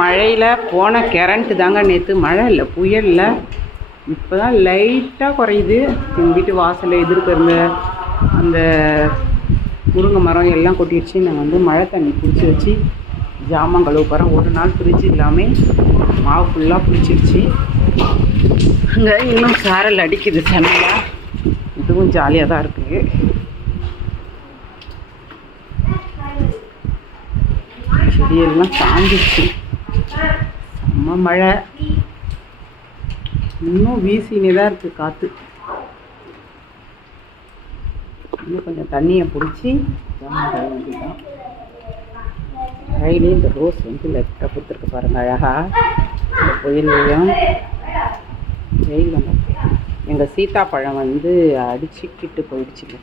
மழையில் போன கரண்ட்டு தாங்க நேற்று மழை இல்லை புயலில் இப்போ தான் லைட்டாக குறையுது. எங்கள் வீட்டு வாசலில் எதிர்க்க இருந்த அந்த முருங்கை மரம் எல்லாம் கொட்டிடுச்சு. நாங்கள் மழை தண்ணி பிடிச்சி வச்சு ஜாமான் கழுவு போகிறோம். ஒரு நாள் ஃப்ரிட்ஜ் இல்லாமல் மாவு ஃபுல்லாக பிடிச்சிருச்சு. அங்கே இன்னும் சாரல் அடிக்குது செம்மையாக. இதுவும் ஜாலியாக தான் இருக்குது. செடியெல்லாம் சாஞ்சிடுச்சு. செம்ம மழை இன்னும் வீசினே தான் இருக்குது காற்று. இன்னும் கொஞ்சம் தண்ணியை பிடிச்சி ஜாமான் கழுவ வேண்டியதான். கையிலே இந்த ரோஸ் லெஃப்டாக கொடுத்துருக்கு பாருங்கள் அழகாக. இந்த புயல்லையும் வெயில் எங்கள் சீத்தாப்பழம் அடிச்சுக்கிட்டு போயிடுச்சுங்க.